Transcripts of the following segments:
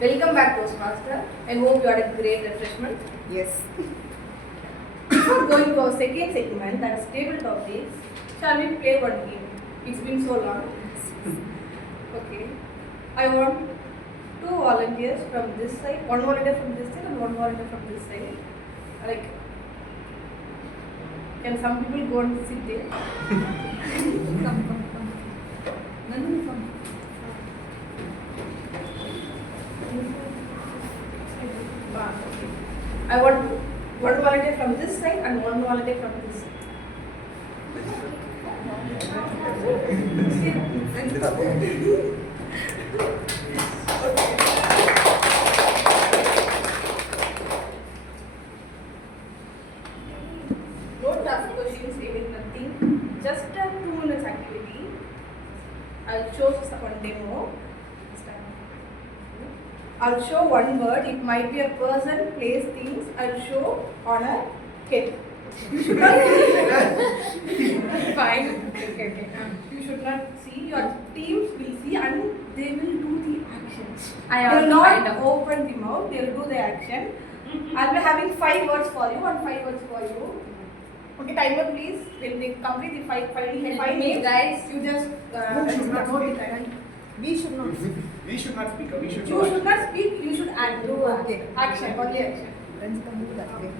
Welcome back, Toastmaster. I hope you had a great refreshment. Yes. Before going to our second segment, that is table topics, shall we play one game? It's been so long. Okay. I want two volunteers from this side, one volunteer from this side and one volunteer from this side. Like, can some people go and sit there? Come. Nandini, come. Okay. I want one volunteer from this side and one volunteer from this side. Don't ask questions, even nothing. Just a 2 minutes activity. I'll show one demo. I'll show one word. It might be a person, place, things. I'll show on a kid. You should not see. Fine. Okay. You should not see. Your teams will see and they will do the action. They will not open the mouth. They will do the action. I'll be having 5 words for you and 5 words for you. Okay, timer please. When they complete the 5 names, guys, you just We should not. We should not speak. We should you should not speak, you should act. Do okay. Action, only action. Ranjeetha, move that way.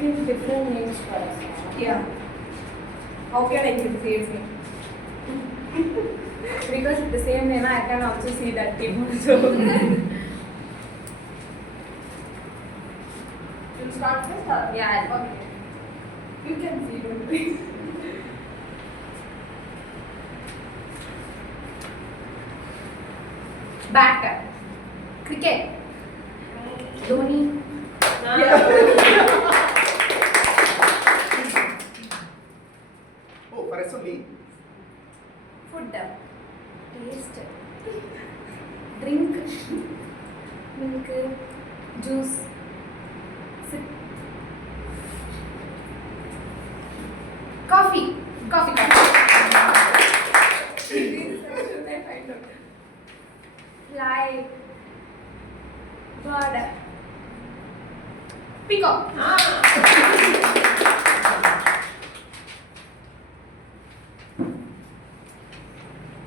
Give different names for us. Yeah. How can I give the same name? Because with the same name, I can also see that team also. You'll start first or? Yeah. Okay. You can see, don't worry. Batter. Cricket. Dhoni. Oh, for us only. Food. Taste. Drink. Milk. Juice. Sip. Coffee. Fly. Bird. Peacock.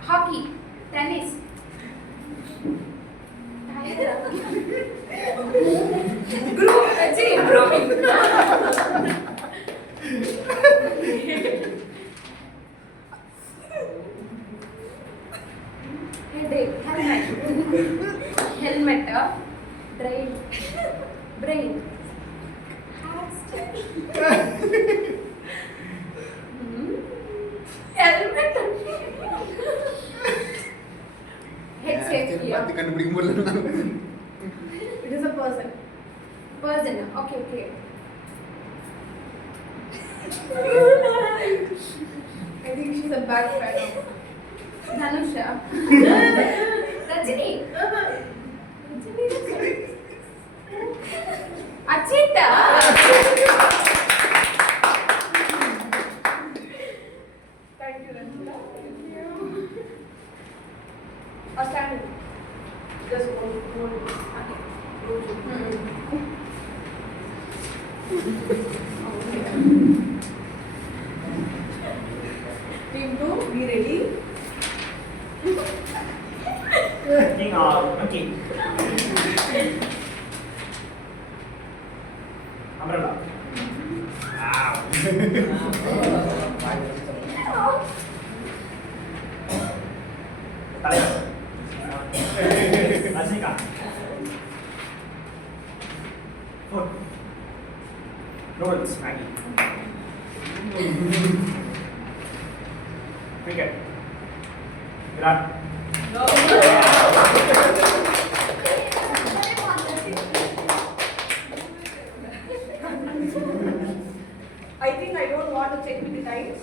Hockey. Tennis. Headache. Helmet. Brain. Helmet. Head safety. It is a person. Person. Okay. I think she's a bad fan. Dhanusha. Rajini. Achita. Thank you, Ranjeetha. Stand. Just hold. Team 2, be ready. Okay. Umbrella. Asika. Food. Noodles. Maggie. Cricket. Virat. I think I don't want to check with the times.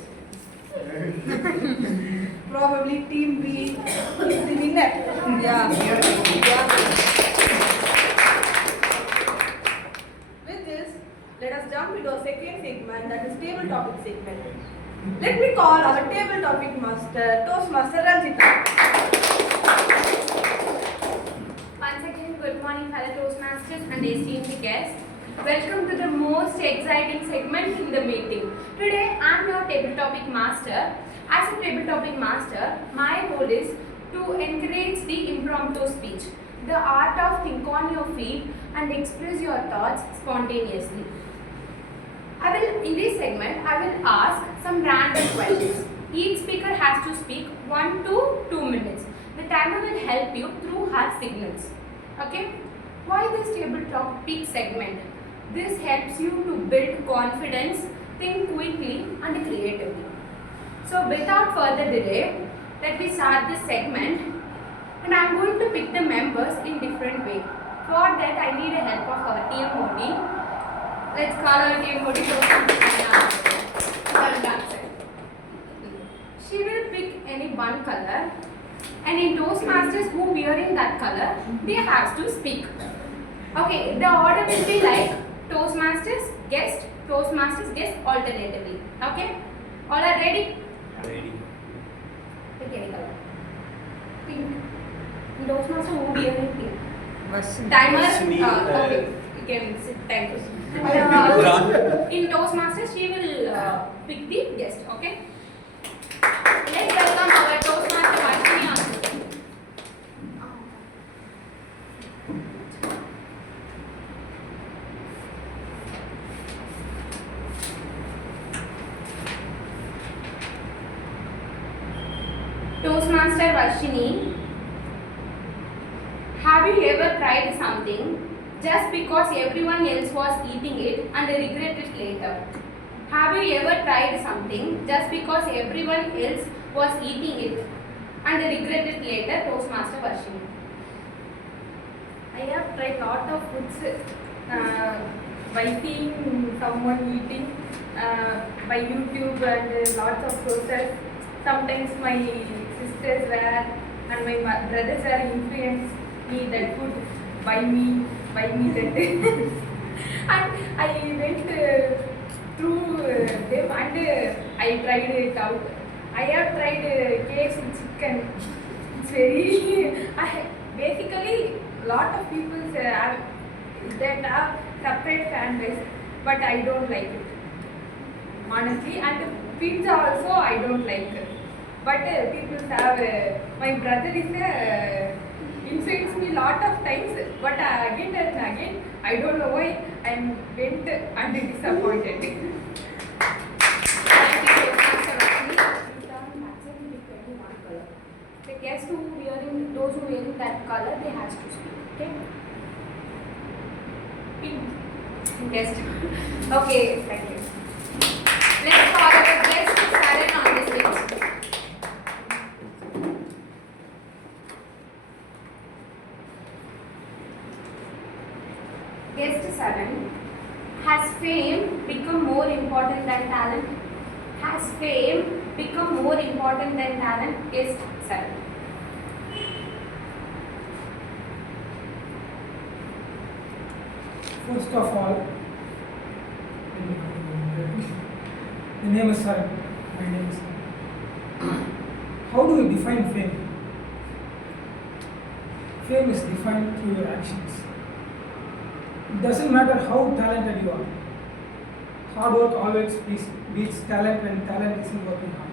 Probably team B is the winner. Yeah. With this, let's let us jump into our second segment, that is table topic segment. Let me call our table topic master, Toastmaster Ranjeetha. Once again, good morning, fellow Toastmasters and esteemed guests. Welcome to the most exciting segment in the meeting. Today, I am your table topic master. As a table topic master, my role is to encourage the impromptu speech, the art of think on your feet and express your thoughts spontaneously. In this segment, I will ask some random questions. Each speaker has to speak 1 to 2 minutes. The timer will help you through her signals. Okay? Why this table topic segment? This helps you to build confidence, think quickly and creatively. So without further delay, let me start this segment, and I am going to pick the members in different way. For that, I need a help of our team Modi. Let's call our team Modi. She will pick any one color, and in Toastmasters who wearing that color, they have to speak. Okay, the order will be like Toastmasters, guest, alternatively. Okay? All are ready? Ready. Pick any color. Pink. In Toastmasters who wearing pink? Varshini. Timer. Varshini, Okay, you can sit time. In Toastmasters, she will pick the guest. Okay? Let's welcome our Toastmaster Varshini on. Toastmaster Varshini, have you ever tried something just because everyone else was eating it and regret it later? Have you ever tried something just because everyone else was eating it and regret it later? Toastmaster Varshini. I have tried lot of foods by seeing someone eating by YouTube and lots of sources. Sometimes my sisters were and my brothers were influenced me that food buy me that. And I went through them and I tried it out. I have tried KFC chicken. It's very basically lot of people have that are separate fan base, but I don't like it honestly. And pizza also I don't like it, but people have my brother is influenced me lot of times, but again and again I don't know why I went and disappointed. Thank you, Toastmaster Varshini. The guests those who wearing that color, they have to speak. Okay? Pink. Guest. Okay, thank you. Let's call our guest Saranya on the stage. Guest 7. Has fame become more important than talent? Has fame become more important than talent? Guest 7. First of all, the name is Saranya. My name is Saranya. How do you define fame? Fame is defined through your actions. It doesn't matter how talented you are. Hard work always beats talent when talent isn't working hard.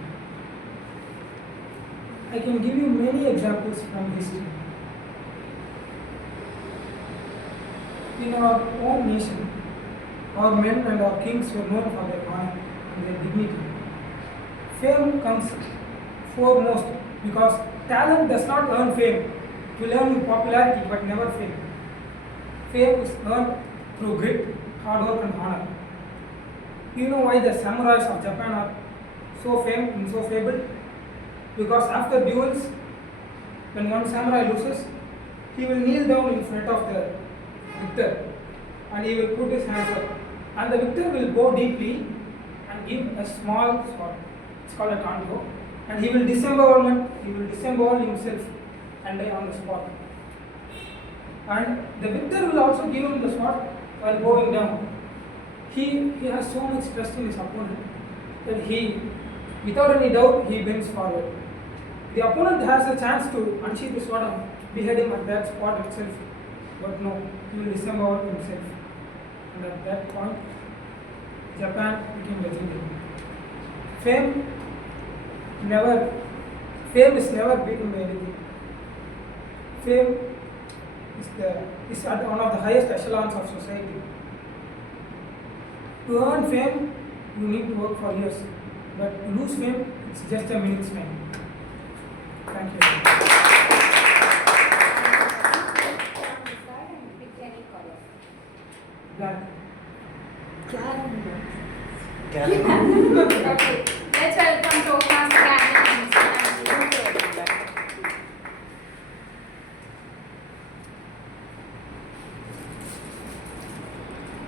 I can give you many examples from history. In our own nation, our men and our kings were known for their honor and their dignity. Fame comes foremost because talent does not earn fame. It will earn you popularity but never fame. Fame is earned through grit, hard work and honor. Do you know why the samurais of Japan are so famed and so fabled? Because after duels, when one samurai loses, he will kneel down in front of the victor and he will put his hands up, and the victor will go deeply and give a small sword. It's called a tango, and he will disembowel himself and die on the spot. And the victor will also give him the sword while bowing down. he has so much trust in his opponent that he, without any doubt, he bends forward. The opponent has a chance to unsheath his sword and behead him at that spot itself, but no, he will dissemble himself. And at that point, Japan became legendary. Fame is never beaten by anything. Fame is at one of the highest echelons of society. To earn fame, you need to work for years, but to lose fame, it's just a minute's time. Thank you. Pick any color. Black. Okay, let's welcome Toastmaster Captain.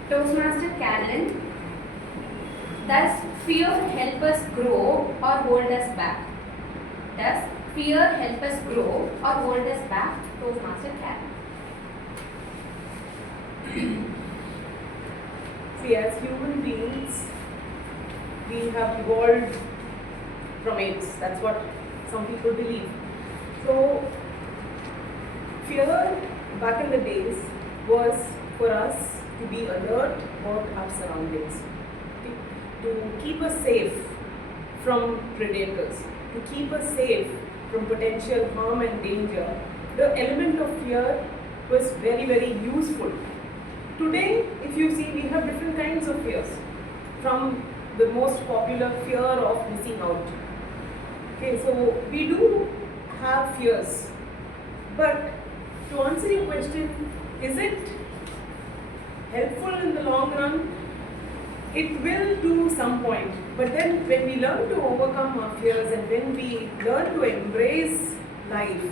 Toastmaster Carolyn, does fear help us grow or hold us back? Does fear help us grow or hold us back? Toastmaster Carolyn. See, as human beings, we have evolved from apes. That's what some people believe. So, fear back in the days was for us to be alert about our surroundings, to keep us safe from predators, to keep us safe from potential harm and danger. The element of fear was very, very useful. Today, if you see, we have different kinds of fears. From the most popular fear of missing out. Okay, so we do have fears. But to answer your question, is it helpful in the long run? It will to some point. But then when we learn to overcome our fears and when we learn to embrace life,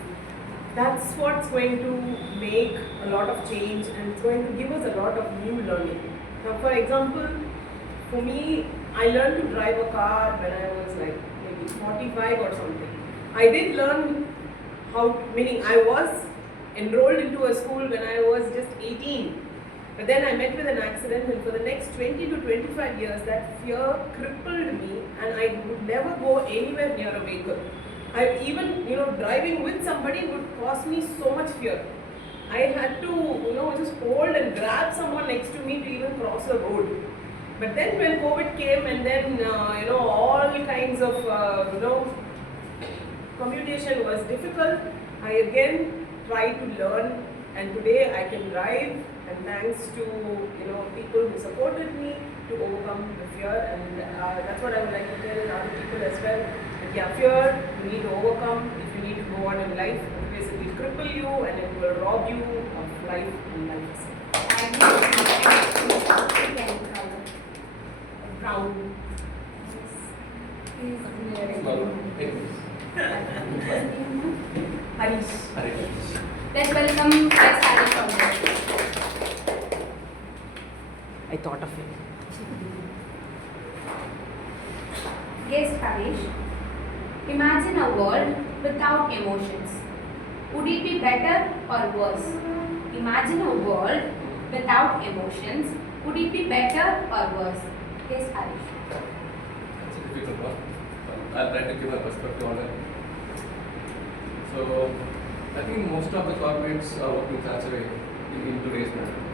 that's what's going to make a lot of change and it's going to give us a lot of new learning. Now, for example, for me, I learned to drive a car when I was like maybe 45 or something. I did learn how, meaning I was enrolled into a school when I was just 18. But then I met with an accident and for the next 20 to 25 years that fear crippled me and I would never go anywhere near a vehicle. I even, driving with somebody would cause me so much fear. I had to, just hold and grab someone next to me to even cross the road. But then when COVID came and then, all kinds of, commutation was difficult, I again tried to learn and today I can drive and thanks to, people who supported me to overcome the fear and that's what I would like to tell other people as well. That yeah, fear you need to overcome if you need to go on in life. Otherwise it will cripple you and it will rob you of life and life. Brown. Harish. Let's welcome guest Harish from there. I thought of it. Guest Harish, imagine a world without emotions. Would it be better or worse? Imagine a world without emotions. Would it be better or worse? Guest Harish. That's a difficult one. I'll try to give my perspective on it. So, I think most of the corporates are working such a way in today's manner.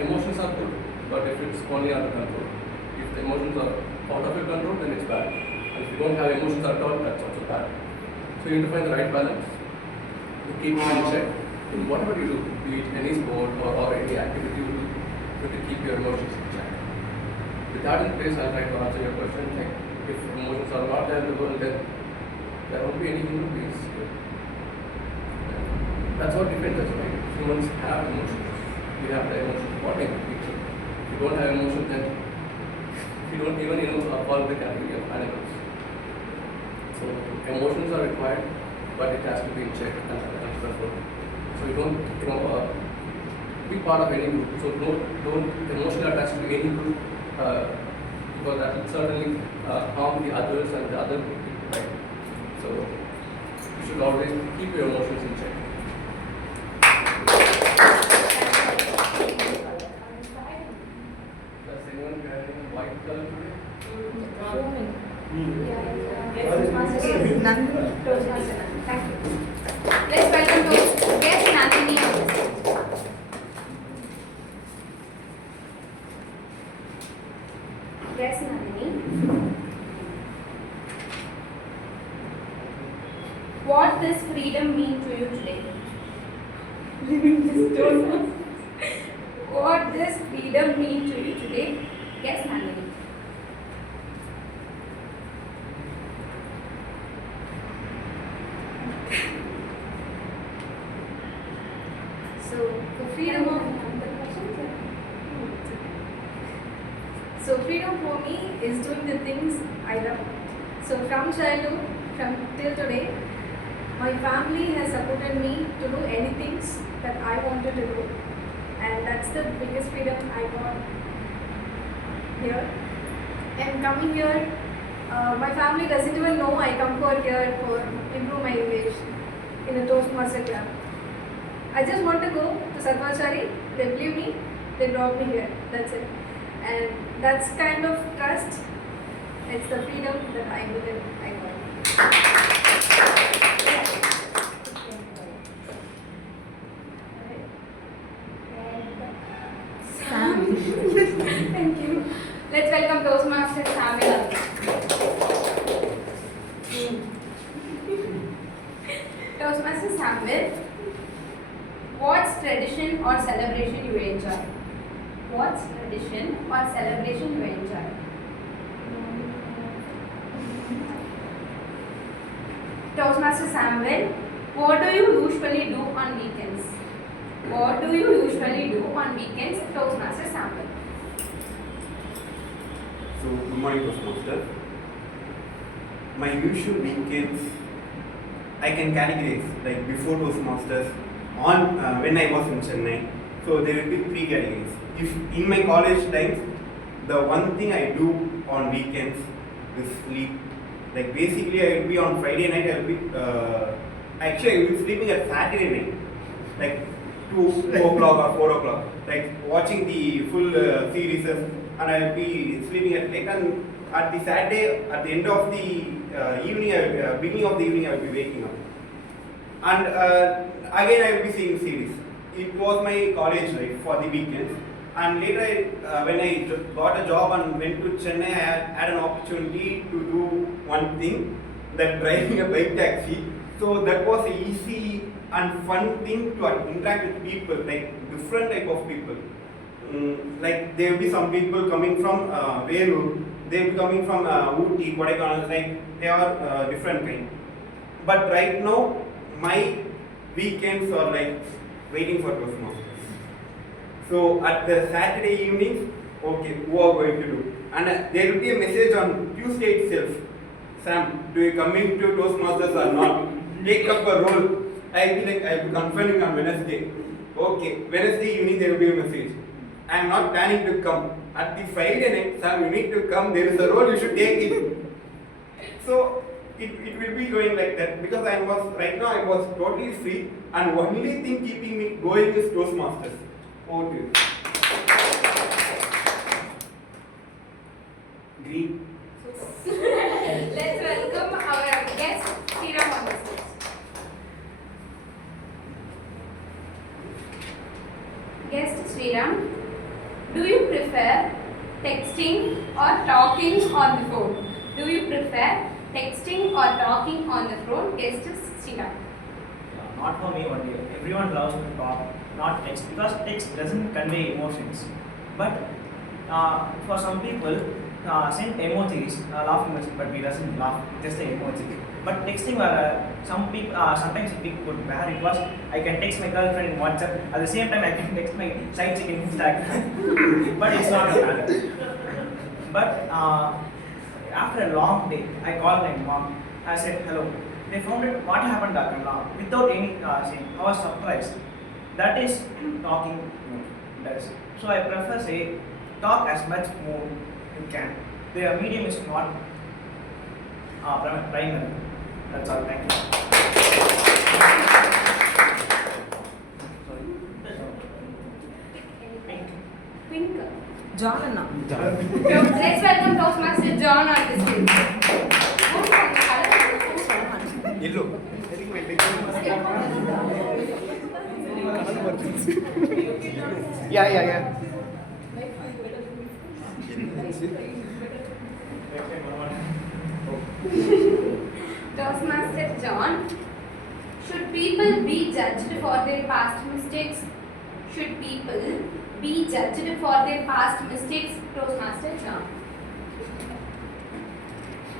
Emotions are good, but if it's only under control. If the emotions are out of your control, then it's bad. And if you don't have emotions at all, that's also bad. So you need to find the right balance to keep it in check. In whatever you do, be it any sport or any activity you do, you have to keep your emotions in check. With that in place, I'll try to answer your question. Like, if emotions are not there in the world, then there won't be any human beings. That's what depends us, right? Humans have emotions. We have the emotions. What makes people? If you don't have emotions, then you don't even fall in the category of animals. So emotions are required, but it has to be in check and controlled. So you don't be part of any group. So don't emotionally attach to any group because that will certainly harm the others and the other group, right? So you should always keep your emotions in check. white color today? None. Toastmaster. Thank you. Let's welcome to guest Nandini on the stage. Guest Nandini. What does freedom mean to you today? What does freedom mean to you today? Guest Nandini. So, the freedom of freedom for me is doing the things I love. So from childhood, from till today, my family has supported me to do anything that I wanted to do, and that's the biggest freedom I got here. And coming here, my family doesn't even know I come for here for improve my English in a Toastmaster club. I just want to go to Satmachari, they believe me, they drop me here, that's it. And that's kind of trust, it's the freedom that I believe I got. Thank you. Let's welcome Toastmaster Samuel. Toastmaster Samuel, what's tradition or celebration you enjoy? What's tradition or celebration you enjoy? Toastmaster Samuel, what do you usually do on weekends? What do you usually do on weekends, Toastmaster Samuel? So, good morning, Toastmaster. My usual weekends, I can categorize like before Toastmasters on when I was in Chennai. So there will be 3 categories. If in my college times, the one thing I do on weekends is sleep. Like basically, I will be on Friday night. I will be actually I will be sleeping at Saturday night, like 2 o'clock or 4 o'clock, like watching the full series, and I will be sleeping at late. And at the Saturday, at the end of the evening, beginning of the evening, I will be waking up. And again, I will be seeing series. It was my college life for the weekends. And later, when I got a job and went to Chennai, I had an opportunity to do one thing, that driving a bike taxi. So that was an easy and fun thing to interact with people, like different type of people. Like there will be some people coming from Veru, they will be coming from Ooty, Kodaikanal, like they are different kind. But right now, my weekends are like waiting for Toastmasters. So at the Saturday evenings, okay, who are going to do? And there will be a message on Tuesday itself. Sam, do you coming to Toastmasters or not? Take up a role. I'll be confirming on Wednesday. Okay, Wednesday evening there will be a message. I am not planning to come. At the Friday night, Sam, you need to come. There is a role, you should take it. So it will be going like that, because right now I was totally free, and only thing keeping me going is Toastmasters. Over to you. Green. Let's welcome our guest, Sriram on the stage. Guest Sriram, do you prefer texting or talking on the phone? Do you prefer texting or talking on the phone? Guest Sriram. Not for me only. Everyone loves to talk, not text, because text doesn't convey emotions. But for some people, send emojis, laugh emoji, but we doesn't laugh, just the emoji. But texting, some people, sometimes it could where it was, I can text my girlfriend in WhatsApp, at the same time I can text my side chick in Instagram. But it's not a matter. But after a long day, I called my mom. I said, hello. They found it, what happened that without any saying. I was surprised. That is talking does. So I prefer say, talk as much more you can. The medium is not primary. That's all. Thank you. Pink. John Anna. Let's welcome Toastmaster John on the stage. Yellow. Yeah. Toastmaster John, should people be judged for their past mistakes? Should people be judged for their past mistakes? Toastmaster John.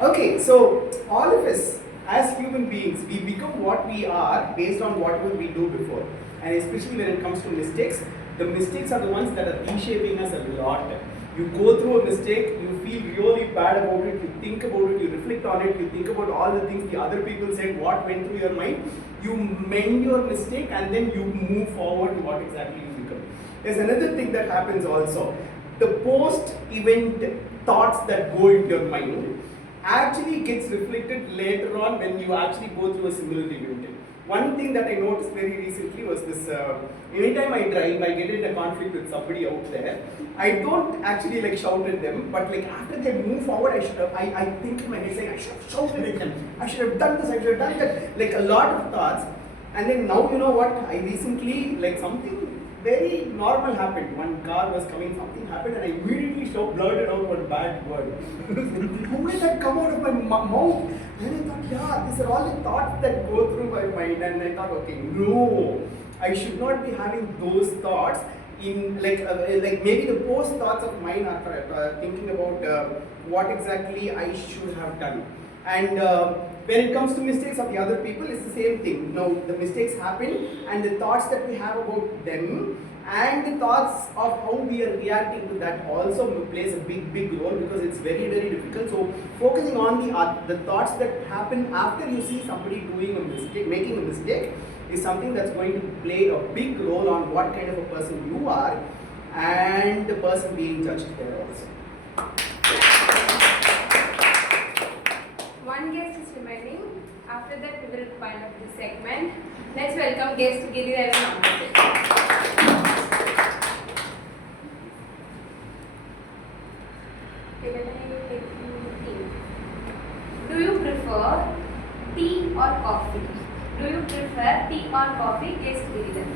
Okay, so all of us as human beings, we become what we are based on whatever we do before. And especially when it comes to mistakes, the mistakes are the ones that are reshaping us a lot. You go through a mistake, you feel really bad about it, you think about it, you reflect on it, you think about all the things the other people said, what went through your mind, you mend your mistake and then you move forward to what exactly you become. There's another thing that happens also. The post-event thoughts that go into your mind actually gets reflected later on when you actually go through a similar event. One thing that I noticed very recently was this, anytime I drive, I get in a conflict with somebody out there. I don't actually like shout at them, but like after they move forward, I think in my head saying, I should have shouted at them, I should have done this, I should have done that, like a lot of thoughts. And then now, you know what, I recently, like something very normal happened. One car was coming, something happened, and I immediately blurted out one bad word. How did that come out of my mouth? And I thought, yeah, these are all the thoughts that go through my mind. And I thought, okay, no, I should not be having those thoughts. In like maybe the post thoughts of mine are thinking about what exactly I should have done. And when it comes to mistakes of the other people, it's the same thing. Now, the mistakes happen, and the thoughts that we have about them and the thoughts of how we are reacting to that also plays a big role, because it's very difficult. So, focusing on the thoughts that happen after you see somebody doing a mistake, making a mistake, is something that's going to play a big role on what kind of a person you are and the person being judged there also. One guest is remaining. After that, we will wind up this segment. Let's welcome guest Giridhar. Do you prefer tea or coffee? Do you prefer tea or coffee? Guest Giridhar.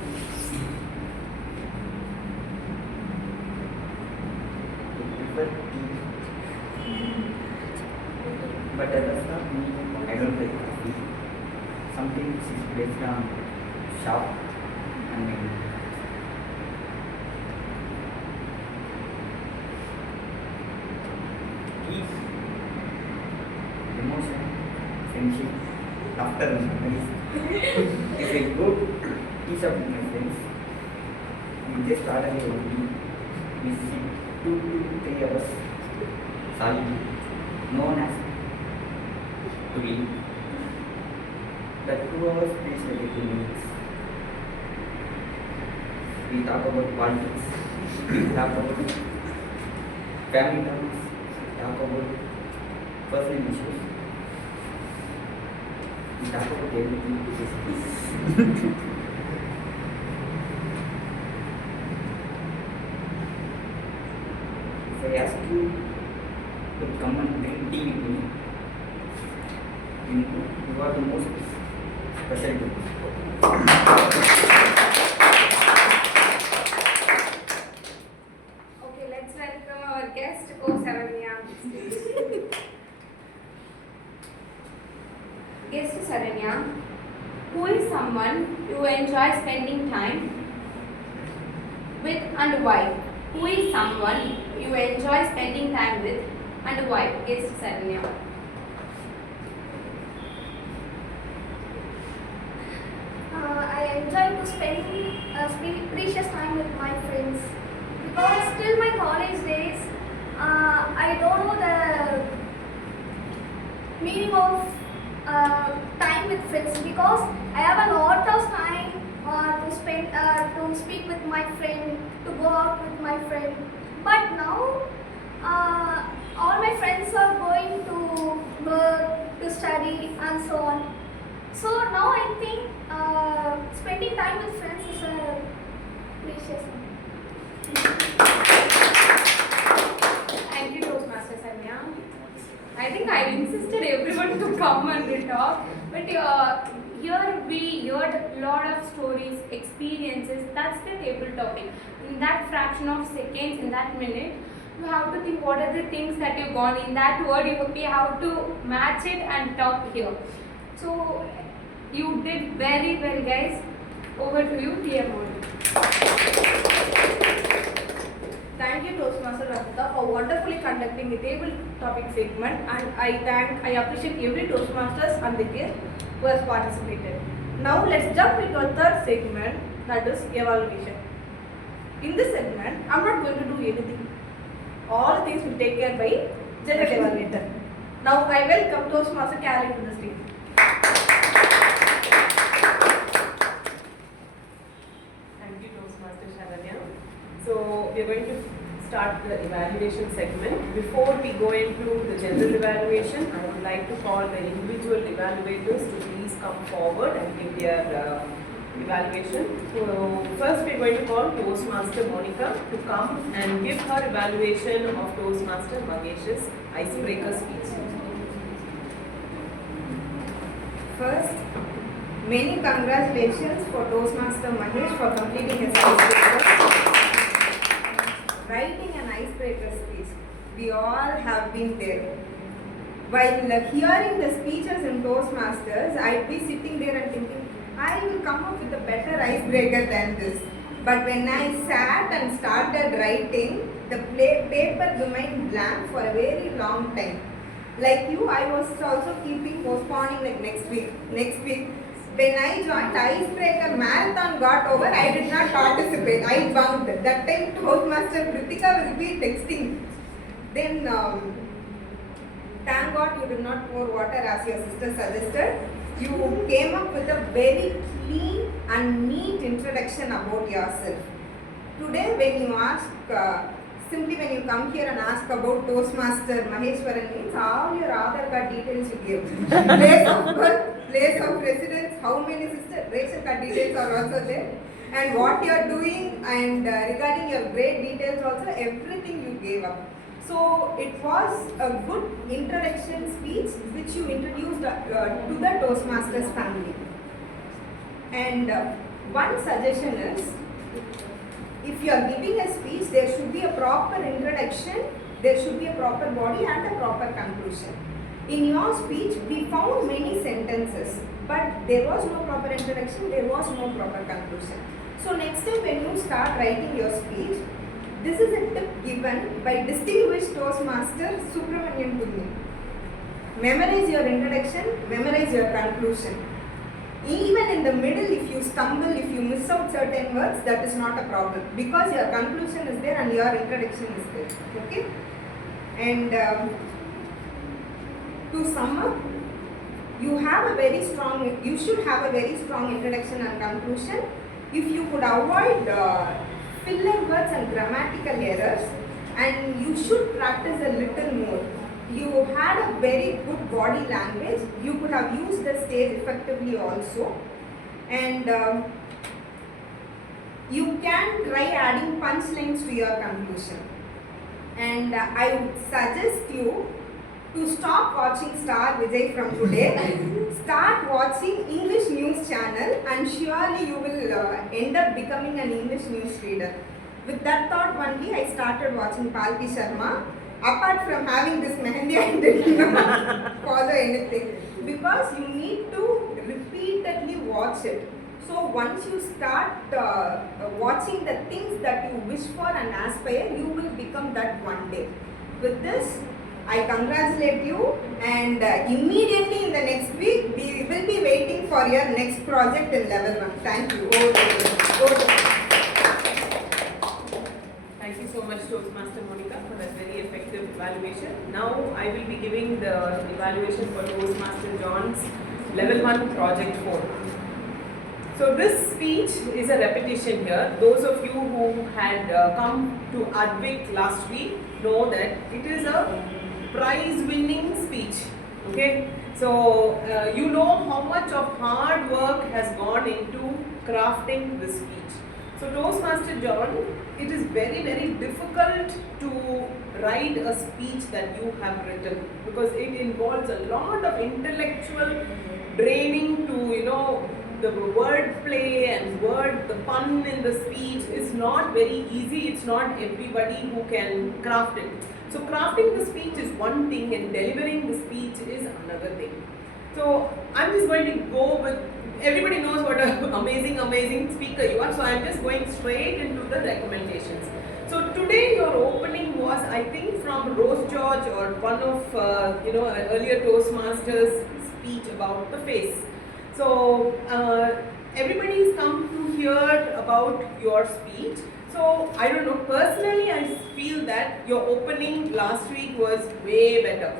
Prefer tea. But does not mean I don't like coffee. Something is based on sharp and maybe. Tea, emotion, friendship, laughter, memories. If I go to tea shop with my friends, we just order a tea. We sit 2 to 3 hours solid. No one has to leave. That 2 hours feels like 2 minutes. We talk about politics, we talk about family terms, we talk about personal issues, we talk about everything. If I ask you to come and drink tea with me, you are the most special to me. Okay, let's welcome our guest, Saranya. Guest Saranya, who is someone you enjoy spending time with and why? Who is someone you enjoy spending time with and why? Guest Saranya. I enjoy to spend precious time with my friends, because till my college days, I don't know the meaning of time with friends, because I have a lot of time to spend to speak with my friend, to go out with my friend. But now, all my friends are going to work, to study, and so on. So now I think spending time with friends is a precious thing. come and talk. But here we heard a lot of stories, experiences. That's the table topic. In that fraction of seconds, in that minute, you have to think what are the things that you've gone in that word. We have to match it and talk here. So you did very well, guys. Over to you, dear Modi. Thank you, Toastmaster Ranjeetha, for wonderfully conducting the table topic segment, and I appreciate every Toastmasters and the guest who has participated. Now let's jump into a third segment, that is evaluation. In this segment, I am not going to do anything. All things will take care by general evaluator. Now I welcome Toastmaster Carrie to the stage. Thank you, Toastmaster Saranya. So we are going to start the evaluation segment. Before we go into the general evaluation, I would like to call the individual evaluators to please come forward and give their evaluation. So first we are going to call Toastmaster Monica to come and give her evaluation of Toastmaster Magesh's icebreaker speech. First, many congratulations for Toastmaster Mahesh for completing his icebreaker. Writing an icebreaker speech, we all have been there. While hearing the speeches in Toastmasters, I'd be sitting there and thinking, I will come up with a better icebreaker than this. But when I sat and started writing, the paper remained blank for a very long time. Like you, I was also keeping postponing like next week. When I joined icebreaker marathon got over, I did not participate. I bunked. That time Toastmaster Kritika will be texting. Then thank God you did not pour water as your sister suggested. You came up with a very clean and neat introduction about yourself. Today when you ask, simply when you come here and ask about Toastmaster Maheshwaran means all your Aadhaar card details you give. Place of birth, place of residence, how many sisters, ration card details are also there. And what you are doing and regarding your grade details also, everything you gave up. So it was a good introduction speech which you introduced to the Toastmasters family. And one suggestion is, if you are giving a speech, there should be a proper introduction, there should be a proper body and a proper conclusion. In your speech, we found many sentences, but there was no proper introduction, there was no proper conclusion. So next time when you start writing your speech, this is a tip given by distinguished Toastmaster Subramanian Kunni. Memorize your introduction, memorize your conclusion. Even in the middle, if you stumble, if you miss out certain words, that is not a problem because your conclusion is there and your introduction is there. Okay? And to sum up, you should have a very strong introduction and conclusion. If you could avoid filler words and grammatical errors, and you should practice a little more. You had a very good body language. You could have used the stage effectively also. And you can try adding punchlines to your conclusion. And I would suggest you to stop watching Star Vijay from today. Start watching English news channel and surely you will end up becoming an English news reader. With that thought only, I started watching Palki Sharma. Apart from having this mehendi, I did not follow anything because you need to repeatedly watch it. So once you start watching the things that you wish for and aspire, you will become that one day. With this, I congratulate you, and immediately in the next week, we will be waiting for your next project in level 1. Thank you. Thank you so much, Toastmaster Monica, for that very effective evaluation. Now I will be giving the evaluation for Toastmaster John's level 1 project 4. So this speech is a repetition here. Those of you who had come to Advik last week know that it is a prize-winning speech. Okay, so you know how much of hard work has gone into crafting this speech. So Toastmaster John, it is very, very difficult to write a speech that you have written, because it involves a lot of intellectual draining to, the wordplay and the pun in the speech is not very easy. It's not everybody who can craft it. So crafting the speech is one thing and delivering the speech is another thing. So I'm just going to go with, everybody knows what an amazing speaker you are, so I'm just going straight into the recommendations. So today your opening was, I think, from Rose George or one of earlier Toastmasters speech about the face. So everybody's come to hear about your speech. So I don't know, personally I feel that your opening last week was way better.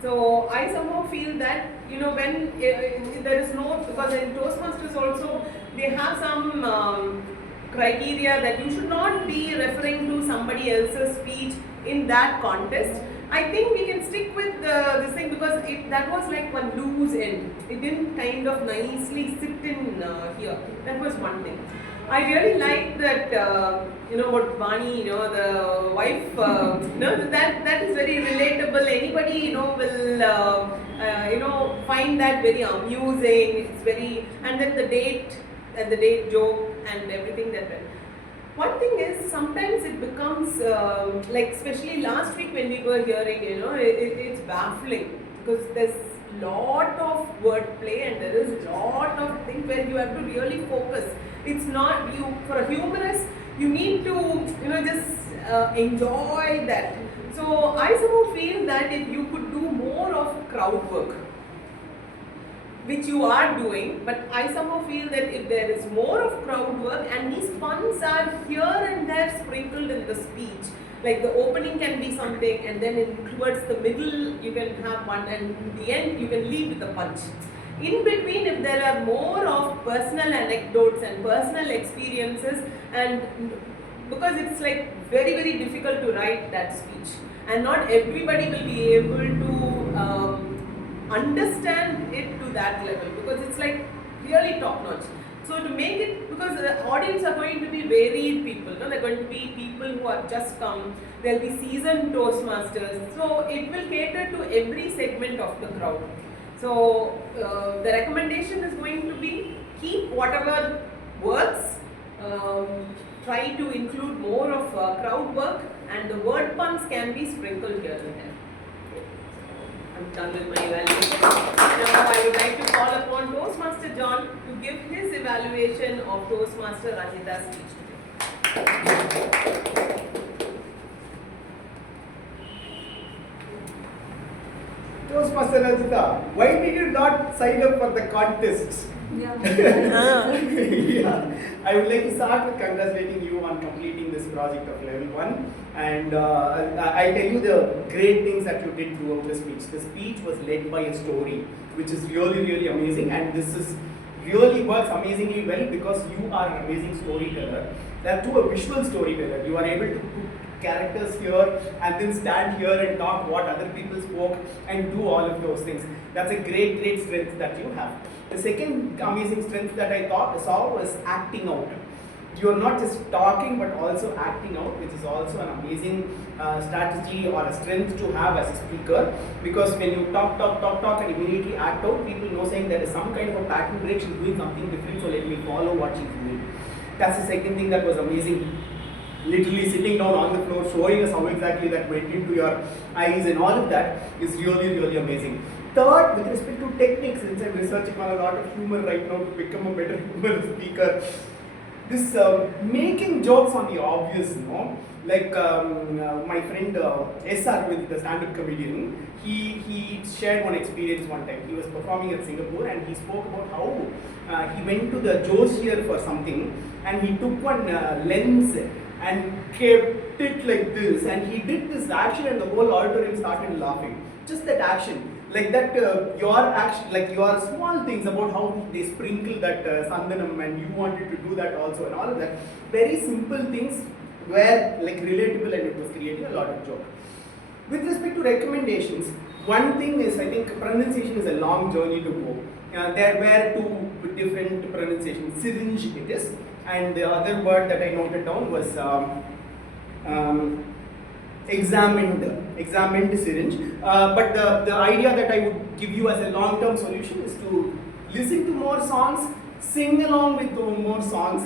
So I somehow feel that, when there is no, because in Toastmasters also they have some criteria that you should not be referring to somebody else's speech in that contest. I think we can stick with this thing, because that was like one loose end. It didn't kind of nicely sit in here. That was one thing. I really liked that, what Vani, the wife, that is very relatable. Anybody, will, find that very amusing. It's very, and then the date joke and everything that went. One thing is, sometimes it becomes, like especially last week when we were hearing, it's baffling, because there's lot of wordplay and there is lot of things where you have to really focus. It's not, for a humorist, you need to, just enjoy that. So I somehow feel that if you could do more of crowd work, which you are doing, but I somehow feel that if there is more of crowd work and these puns are here and there sprinkled in the speech, like the opening can be something and then towards the middle you can have one, and in the end you can leave with a punch. In between, if there are more of personal anecdotes and personal experiences, and because it's like very difficult to write that speech and not everybody will be able to understand it to that level, because it's like really top notch. So to make it, because the audience are going to be varied people, they're going to be people who have just come, there'll be seasoned Toastmasters, so it will cater to every segment of the crowd. So the recommendation is going to be, keep whatever works, try to include more of crowd work, and the word puns can be sprinkled here and there. I'm done with my evaluation. Now I would like to call upon Toastmaster John to give his evaluation of Toastmaster Ranjeetha's speech today. Toastmaster Ranjeetha, why did you not sign up for the contest? Yeah. I would like to start with congratulating you on completing this project of level 1, and I'll tell you the great things that you did throughout the speech. The speech was led by a story, which is really amazing, and this is really works amazingly well because you are an amazing storyteller. That too, a visual storyteller. You are able to put characters here and then stand here and talk what other people spoke and do all of those things. That's a great strength that you have. The second amazing strength that I saw was acting out. You are not just talking but also acting out, which is also an amazing strategy or a strength to have as a speaker, because when you talk and immediately act out, people know saying there is some kind of a pattern break, she's doing something different, so let me follow what she's doing. That's the second thing that was amazing. Literally sitting down on the floor, showing us how exactly that went into your eyes and all of that is really amazing. Third, with respect to techniques, since I'm researching on a lot of humor right now to become a better humor speaker, this making jokes on the obvious, like my friend SR, with the stand-up comedian, he shared one experience one time. He was performing at Singapore and he spoke about how he went to the Josier for something and he took one lens and kept it like this, and he did this action and the whole auditorium started laughing. Just that action. Like that, your action, like your small things about how they sprinkle that sandanam, and you wanted to do that also, and all of that. Very simple things were like relatable, and it was creating a lot of joke. With respect to recommendations, one thing is, I think pronunciation is a long journey to go. There were two different pronunciations. Syringe it is, and the other word that I noted down was examined syringe. But the idea that I would give you as a long-term solution is to listen to more songs, sing along with more songs,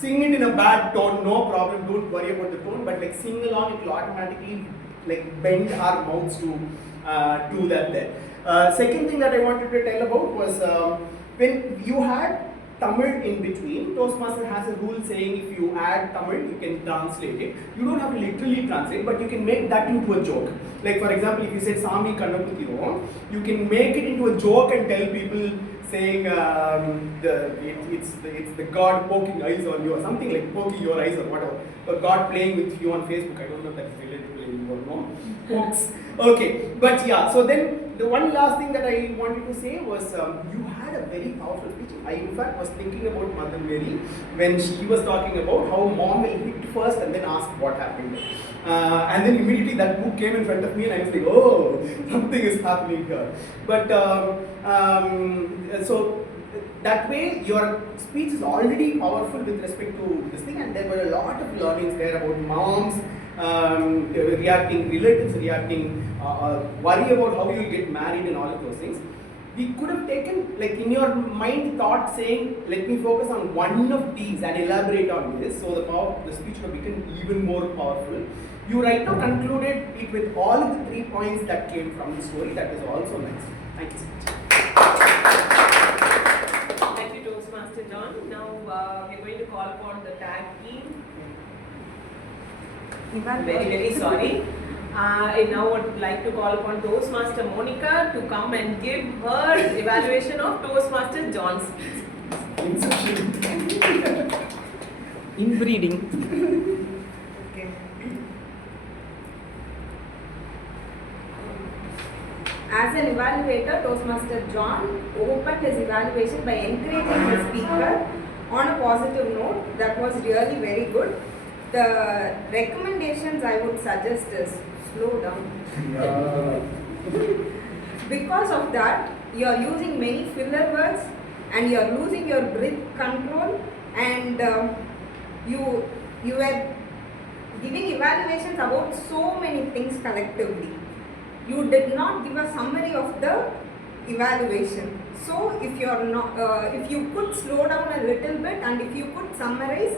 sing it in a bad tone, no problem, don't worry about the tone, but like sing along, it will automatically like bend our mouths to do that there. Second thing that I wanted to tell about was when you had Tamil in between, Toastmaster has a rule saying if you add Tamil, you can translate it. You don't have to literally translate, but you can make that into a joke. Like for example, if you say Sami Kannaputhiyo, you can make it into a joke and tell people saying it's the God poking eyes on you or something like poking your eyes or whatever. Or God playing with you on Facebook. I don't know if that's related to you or no. Pokes. Okay, but yeah, so then the one last thing that I wanted to say was you had a very powerful speech. I in fact was thinking about Mother Mary when she was talking about how mom will hit first and then ask what happened. And then immediately that book came in front of me and I was like, oh, something is happening here. But so that way your speech is already powerful with respect to this thing, and there were a lot of learnings there about moms reacting, relatives reacting, worry about how you will get married and all of those things. We could have taken, like in your mind thought saying, let me focus on one of these and elaborate on this, so the speech would have become even more powerful. You right now concluded it with all of the 3 points that came from the story. That is also nice. Thank you so much. Thank you, Toastmaster John. Now we're going to call upon the tag team. Very sorry. I now would like to call upon Toastmaster Monica to come and give her evaluation of Toastmaster John's speech. Inbreeding. Okay. As an evaluator, Toastmaster John opened his evaluation by encouraging the speaker on a positive note. That was really very good. The recommendations I would suggest is slow down. Because of that, you are using many filler words and you are losing your breath control, and you were giving evaluations about so many things collectively. You did not give a summary of the evaluation. So if you are not, if you could slow down a little bit and if you could summarize,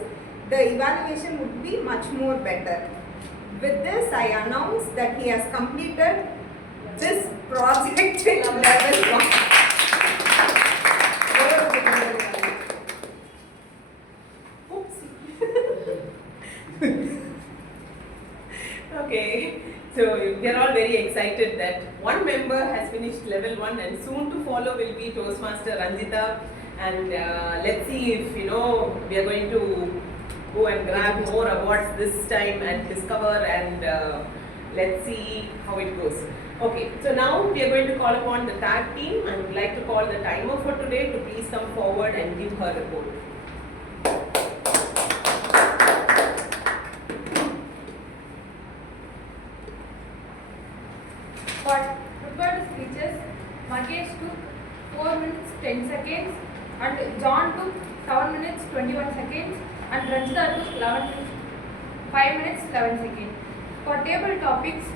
the evaluation would be much more better. With this, I announce that he has completed this project in level 1. Okay, so we are all very excited that one member has finished level 1 and soon to follow will be Toastmaster Ranjeetha, and let's see if we are going to go and grab more awards this time and discover, and let's see how it goes. Okay, so now we are going to call upon the tag team. I would like to call the timer for today to please come forward and give her report. For prepared speeches, Magesh took 4 minutes 10 seconds, and John took 7 minutes 21 seconds, and Ranjeetha took 5 minutes 11 seconds. For table topics,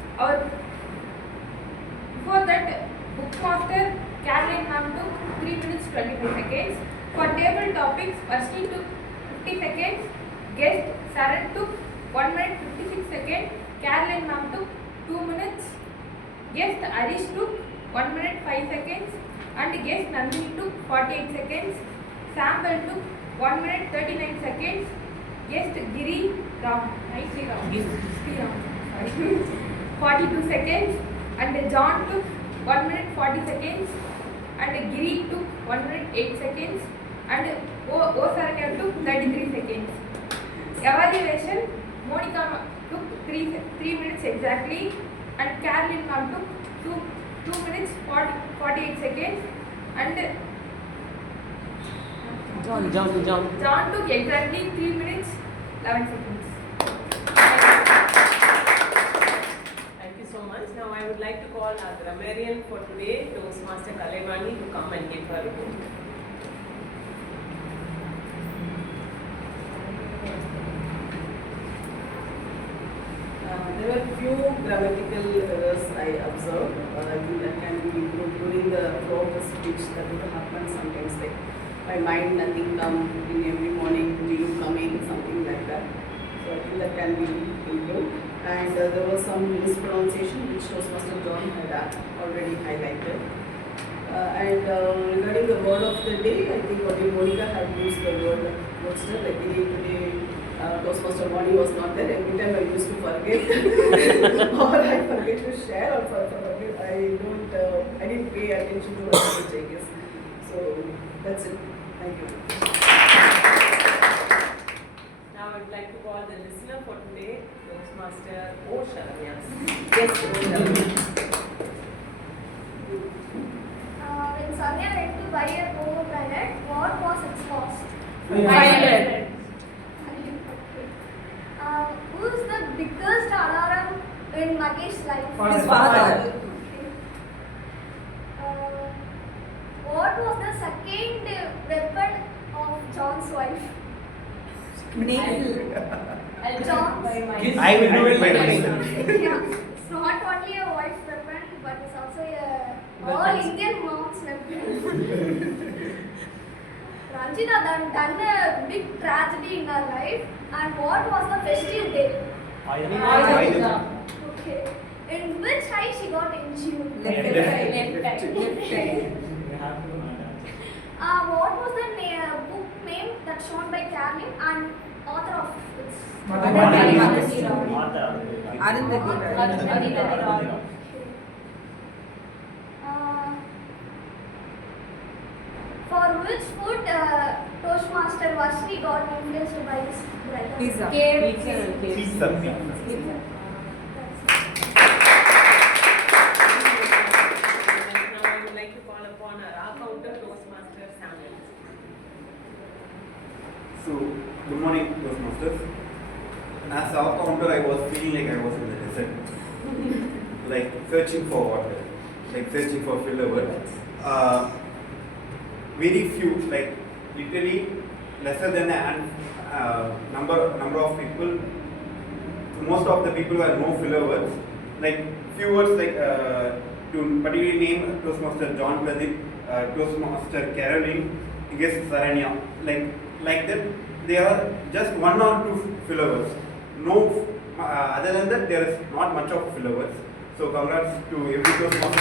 before that, Bookmaster Caroline ma'am took 3 minutes 25 seconds. For table topics, Varshini took 50 seconds, guest Saranya took 1 minute 56 seconds, Caroline ma'am took 2 minutes, guest Arish took 1 minute 5 seconds, and guest Nandini took 48 seconds, Samuel took 1 minute 39 seconds, guest Giri Ram, 42 seconds, and John took 1 minute 40 seconds, and Giri took 1 minute 8 seconds, and Saranya took 33 seconds. Evaluation, Monica took 3 minutes exactly, and Caroline ma'am took 2 minutes 48 seconds, and John took exactly 3 minutes 11 seconds. Thank you so much. Now I would like to call our grammarian for today, Toastmaster Kalaivani, to come and give her report. There were few grammatical errors I observed. I think that can be improved during the flow of the speech. That would happen sometimes. Like my mind, nothing come in every morning. Do you coming? Something like that. So I think that can be improved. And there was some mispronunciation which Toastmaster John had already highlighted. Regarding the word of the day, I think Monica had used the word monster. Like today, Toastmaster Bonnie was not there. Every time I used to forget, or I forget to share, or forget. I didn't pay attention to what I guess. So that's it. Thank you. Now I would like to call the listener for today, Toastmaster O. Saranya. Yes, O. Saranya. When Saranya went to buy a pomegranate, what was its cost? 500. Who is the biggest alarm in Magesh's life? His father. Okay. What was the second weapon of John's wife? John's. I will do it by myself. Yeah, it's not only a wife's weapon, but it's also a all Indian mom's weapon. Ranjeetha done a big tragedy in her life, and what was the festive day? Okay. In which eye she got injured? Left Okay. What was the book name that's shown by Carlin and author of it? For which food Toastmaster Varshini got influenced by his brother? Pizza. Pizza. Now I would like to call upon our counter Toastmaster Samuel. So, good morning, Toastmasters. As our counter, I was feeling like I was in the desert, like searching for water, like searching for filler words. Very few, like literally lesser than a number of people. Most of the people were no filler words. Like few words like to particularly name Toastmaster John, Pradeep, Toastmaster Caroline, I guess Saranya. Like that, they are just one or two filler words. No, other than that, there is not much of filler words. So congrats to every Toastmaster.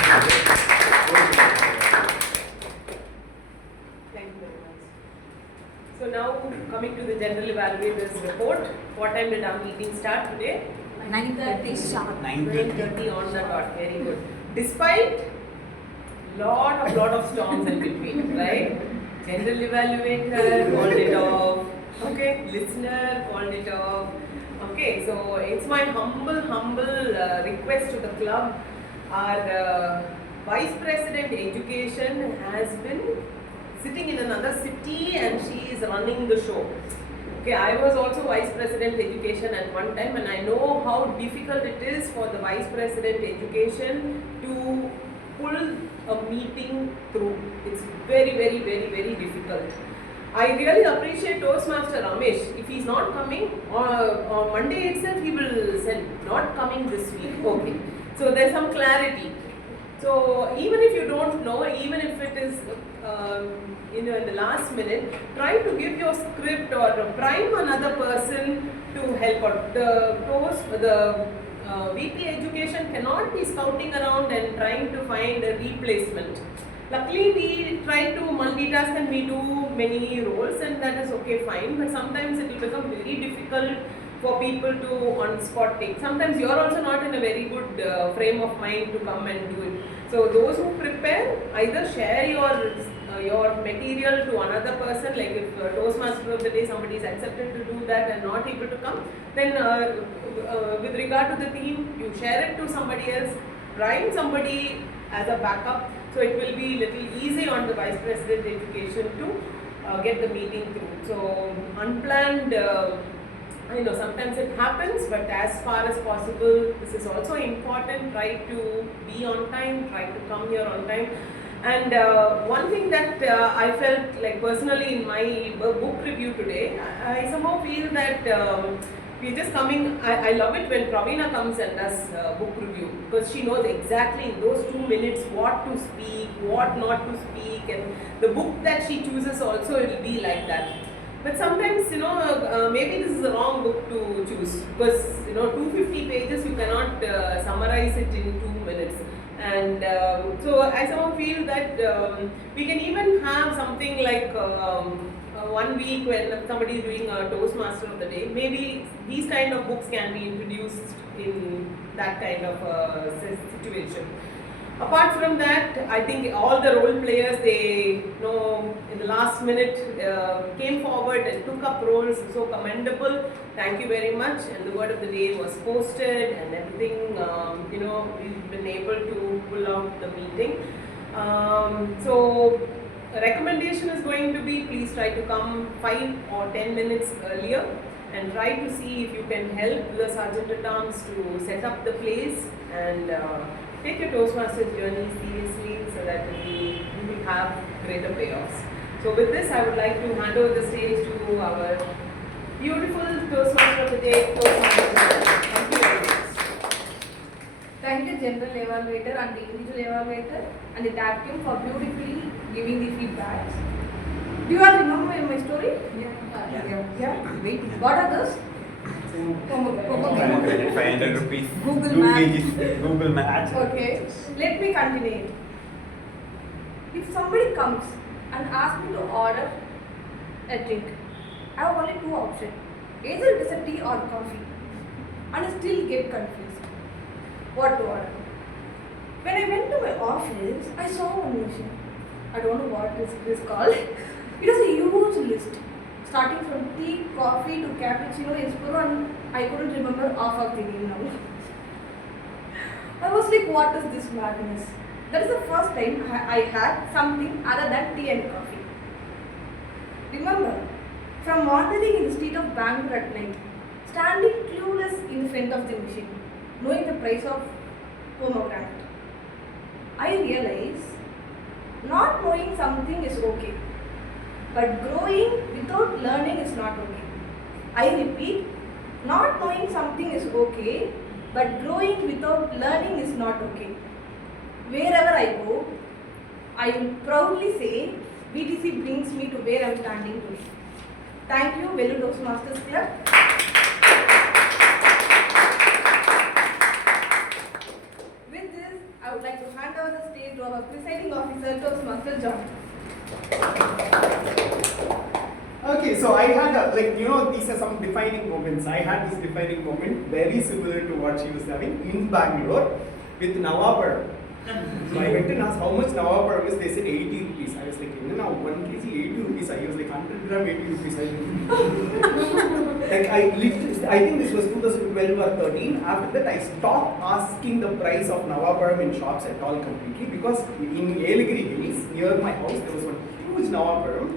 Thank you very much. So now coming to the general evaluators report. What time did our meeting start today? 9:30 sharp. 9:30 on the dot. Very good. Despite lot of storms in between, right? General evaluator called it off. Okay, listener called it off. Okay, so it's my humble request to the club. Our Vice President Education has been sitting in another city and she is running the show. Okay, I was also Vice President Education at one time and I know how difficult it is for the Vice President Education to pull a meeting through. It's very difficult. I really appreciate Toastmaster Ramesh. If he's not coming, on Monday itself he will send, not coming this week. Okay. So there's some clarity. So even if you don't know, even if it is in the last minute, try to give your script or prime another person to help out. The VP Education cannot be scouting around and trying to find a replacement. Luckily, we try to multitask and we do many roles, and that is okay, fine. But sometimes it will become very difficult for people to on spot take. Sometimes you are also not in a very good frame of mind to come and do it. So those who prepare, either share your material to another person. Like if Toastmaster of the day somebody is accepted to do that and not able to come, then with regard to the theme, you share it to somebody else. Prime somebody as a backup. So it will be little easy on the Vice President Education to get the meeting through. So unplanned, I know sometimes it happens, but as far as possible, this is also important. Try to be on time, try to come here on time. And one thing that I felt like personally in my book review today, I somehow feel that we're just coming. I love it when Praveena comes and does book review, because she knows exactly in those 2 minutes what to speak, what not to speak, and the book that she chooses also will be like that. But sometimes, maybe this is the wrong book to choose, because 250 pages you cannot summarize it in 2 minutes. And so I somehow feel that we can even have something like 1 week when somebody is doing a Toastmaster of the day. Maybe these kind of books can be introduced in that kind of situation. Apart from that, I think all the role players, they in the last minute came forward and took up roles. So commendable. Thank you very much. And the word of the day was posted and everything. We've been able to pull out the meeting. So a recommendation is going to be, please try to come 5 or 10 minutes earlier and try to see if you can help the Sergeant at Arms to set up the place and take your Toastmasters journey seriously so that you will have greater payoffs. So with this, I would like to hand over the stage to our beautiful Toastmaster of the day, Toastmaster. Thank you very much. Thank you, General Evaluator and the Individual Evaluator and the tag team for beautifully giving the feedbacks. Do you all remember my story? Yeah. Wait. What are those? Pomegranate, 500 rupees. Google 2 Maps. kgs. Google Maps. Okay. Let me continue. If somebody comes and asks me to order a drink, I have only 2 options. Either it is a tea or coffee. And I still get confused. What to order? When I went to my office, I saw one machine. I don't know what this is called. It was a huge list, starting from tea, coffee to cappuccino, espresso, and I couldn't remember half of the name now. I was like, what is this madness? That is the first time I had something other than tea and coffee. Remember, from wandering in the street of Bangalore at night, standing clueless in front of the machine, knowing the price of pomegranate, I realized not knowing something is okay, but growing without learning is not okay. I repeat, not knowing something is okay, but growing without learning is not okay. Wherever I go, I will proudly say BTC brings me to where I am standing today. Thank you, Velu Toastmasters Club. With this, I would like to hand over the stage to our presiding officer, Toastmaster John. Okay, so I had these are some defining moments. I had this defining moment very similar to what she was having in Bangalore with Navaparam. So I went and asked how much Navaparam is. They said 80 rupees. I was like, now 1 kg 80 rupees. I was like 100 gram 80 rupees. I think this was 2012 or 13. After that, I stopped asking the price of Navaparam in shops at all completely, because in Yeligiri Hills near my house there was one huge Navaparam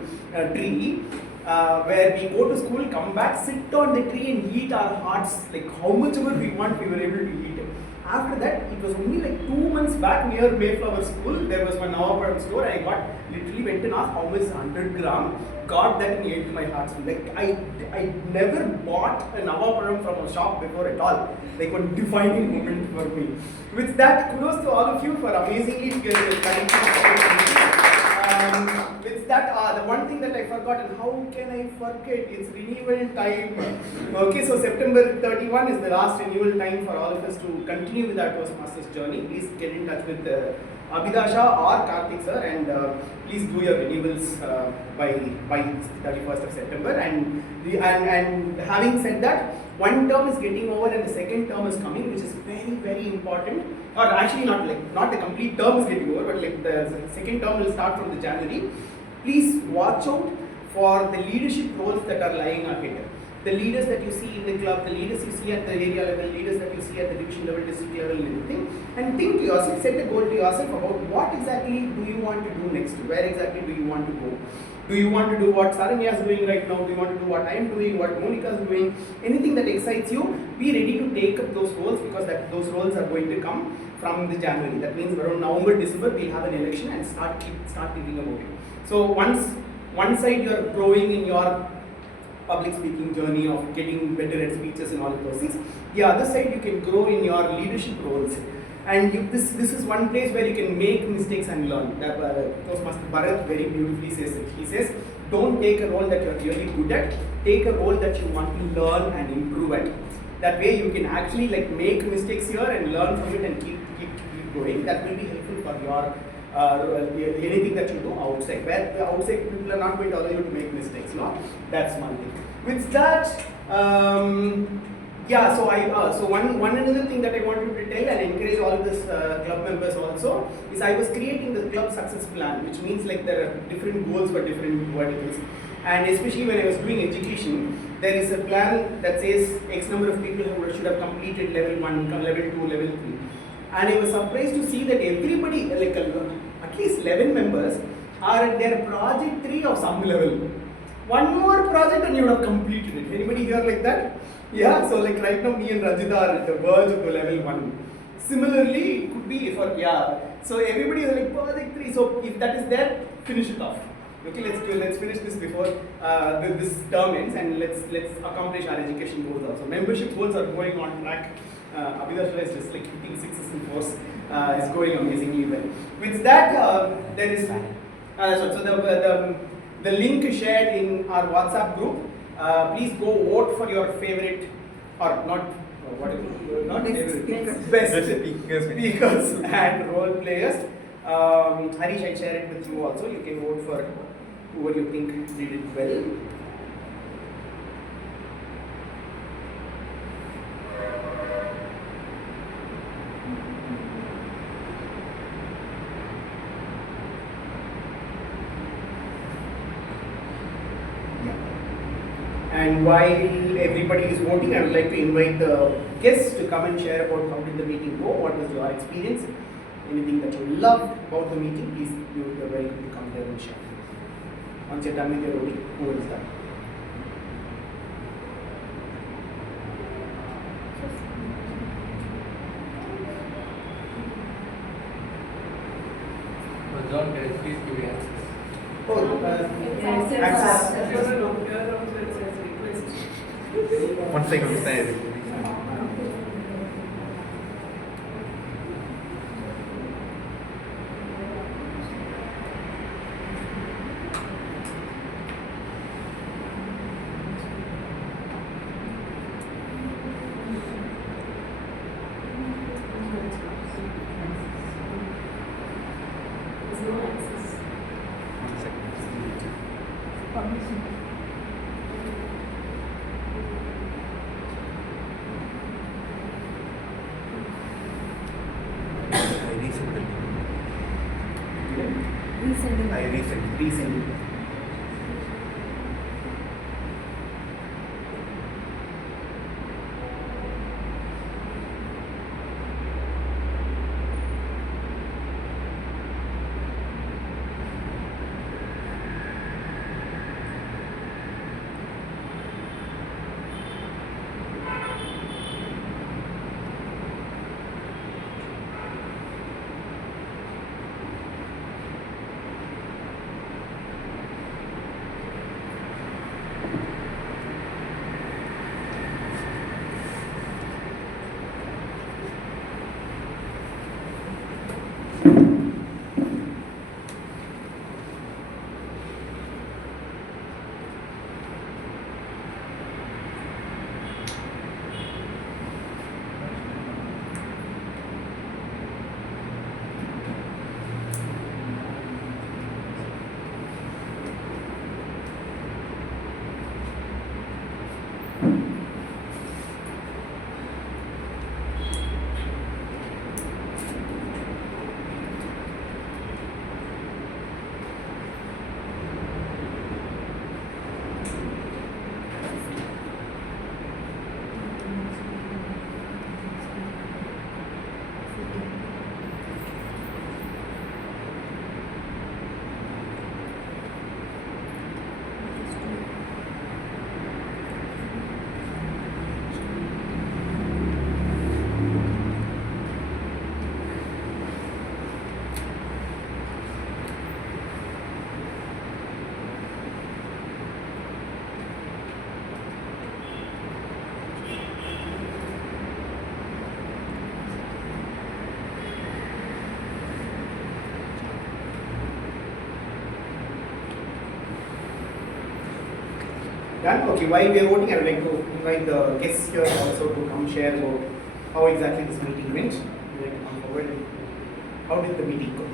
tree. Where we go to school, come back, sit on the tree and eat our hearts, like how much ever we want, we were able to eat. After that, it was only like 2 months back near Mayflower School, there was one Navaparam store. I literally went and asked how much is 100 gram, got that and ate my heart's full. Like I never bought a Navaparam from a shop before at all. Like one defining moment for me. With that, kudos to all of you for amazingly with that, the one thing that I forgot, and how can I forget, it's renewal time. Okay, so September 31 is the last renewal time for all of us to continue with our Toastmasters journey. Please get in touch with Abhidasha or Karthik sir, and please do your renewals by 31st of September. And having said that, one term is getting over and the second term is coming, which is very, very important. Or actually not the complete term is getting over, but like the second term will start from the January. Please watch out for the leadership roles that are lying ahead. The leaders that you see in the club, the leaders you see at the area level, leaders that you see at the division level, district level, and everything. And think to yourself, set a goal to yourself about what exactly do you want to do next? Where exactly do you want to go? Do you want to do what Saranya is doing right now? Do you want to do what I am doing, what Monica is doing? Anything that excites you, be ready to take up those roles, because those roles are going to come from the January. That means around November, December, we'll have an election and start thinking about it. So one side you are growing in your public speaking journey, of getting better at speeches and all of those things. The other side, you can grow in your leadership roles. And this is one place where you can make mistakes and learn. Toastmaster Bharat very beautifully says it. He says, don't take a role that you are really good at, take a role that you want to learn and improve at. That way you can actually like make mistakes here and learn from it and keep going. That will be helpful for your anything that you do outside. Where the outside people are not going to allow you to make mistakes. No, that's one thing. With that, yeah. So one another thing that I wanted to tell and encourage all this club members also is I was creating the club success plan, which means like there are different goals for different verticals. And especially when I was doing education, there is a plan that says X number of people who should have completed level 1, level 2, level 3. And I was surprised to see that everybody, like at least 11 members, are at their project 3 of some level. One more project and you would have completed it. Anybody here like that? Yeah, so like right now me and Ranjeetha are at the verge of the level 1. Similarly, it could be for, yeah. So everybody is like project 3. So if that is there, finish it off. Okay, let's finish this before this term ends, and let's accomplish our education goals also. Membership goals are going on track. Abhidashra is just like hitting 6s and 4s. Is going amazingly well. With that, there is the link is shared in our WhatsApp group. Please go vote for your favorite, or not. What is it? Not favorite. Best speakers and role players. Harish, I share it with you also. You can vote for whoever you think did it well. And while everybody is voting, I would like to invite the guests to come and share about how did the meeting go, what was your experience, anything that you loved about the meeting. Please, you are welcome to come there and share. Once you're done with your voting, who will start? John, can you please give me answers? One second, sir. Recently. Done? Okay, while we are voting, I would like to invite the guests here also to come share about how exactly this meeting went. Would you like to come forward? How did the meeting go?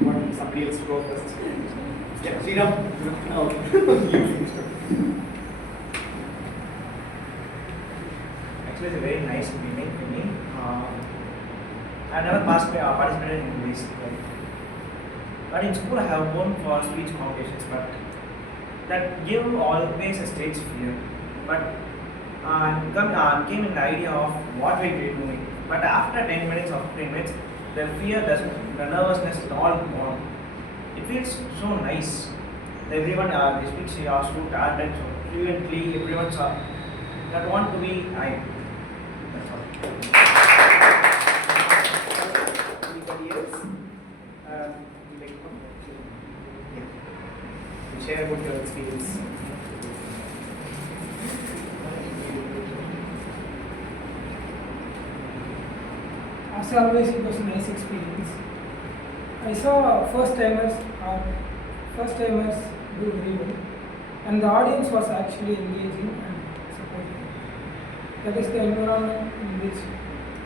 You want somebody else to go first? Yeah, Sriram? Okay. Actually, it's a very nice meeting for me. I never participated in this. But in school, I have gone for speech competitions, but that gave always a stage fear. But came in the idea of what we were doing. But after 10 minutes or 15 minutes, the fear, the nervousness is all gone. It feels so nice. Everyone, the speech are so talented, so fluently, everyone saw that want to be I. That's all. Anybody else? You like to come? Yeah. Share about your experience. As always, it was a nice experience. I saw first timers do very well, and the audience was actually engaging and supporting. That is the environment in which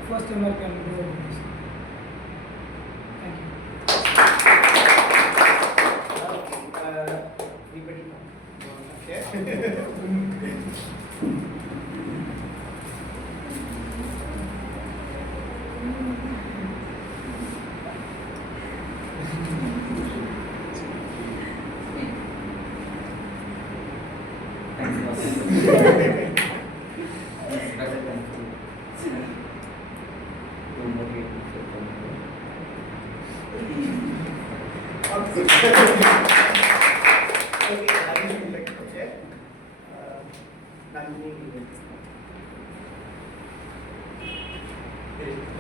first timer can do this. Thank you. Anybody want to share?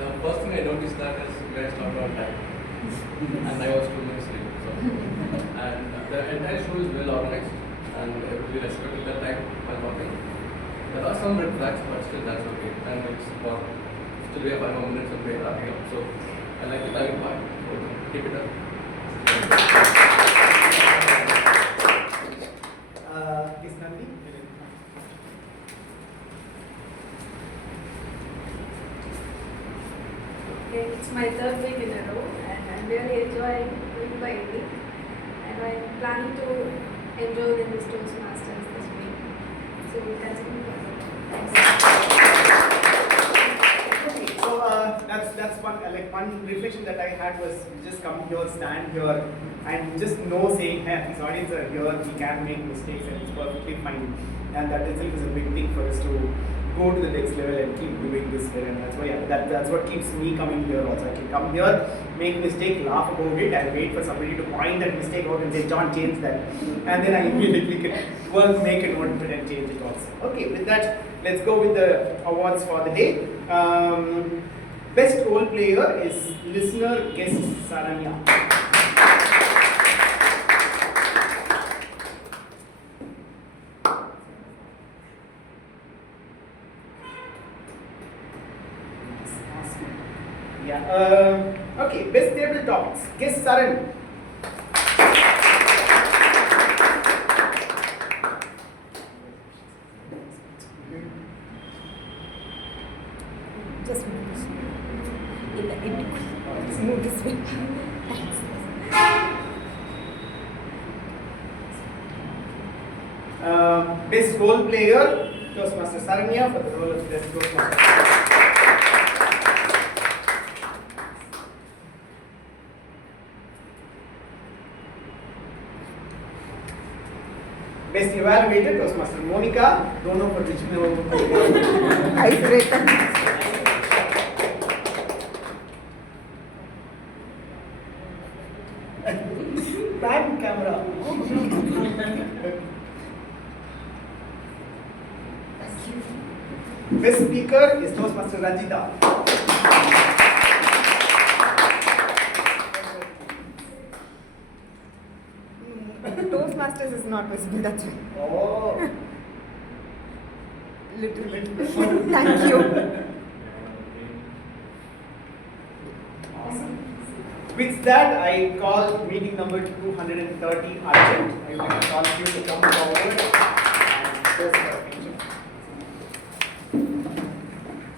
The first thing I noticed that is you guys talked on time, and I was 2 minutes late. So, and the entire show is well organized, and everybody respected the time while talking. There are some red flags, but still that's okay. And it's for still we have 5 more minutes and we're wrapping up. So I like the timing part. So keep it up. Is Nandi? It's my third week in a row and I'm really enjoying week by week and I'm planning to enroll in this Toastmasters this week. So we'll continue Okay, so that's one one reflection that I had was just come here, stand here, and just know saying, hey, these audience are here, we can make mistakes and it's perfectly fine. And that itself is a big thing for us to go to the next level and keep doing this well. And that's why that's what keeps me coming here also. I can come here, make a mistake, laugh about it, and wait for somebody to point that mistake out and say, John, change that. And then I immediately can work, make a note of it and change it also. Okay, with that, let's go with the awards for the day. Best role player is listener guest Saranya. Yeah. Okay, best table topics. Guest Saranya. Just move this way. Just move this way. Best role player, Toastmaster Saranya for the role of best Toastmaster. Best evaluator, Toastmaster Monica. Don't know for which one. Icebreaker. Bad camera. Best speaker is Toastmaster Ranjeetha. Toastmasters is not visible, that's why. Oh. Little bit. Thank you. Awesome. With that, I call meeting number 230 urgent. I would like to call you to come forward.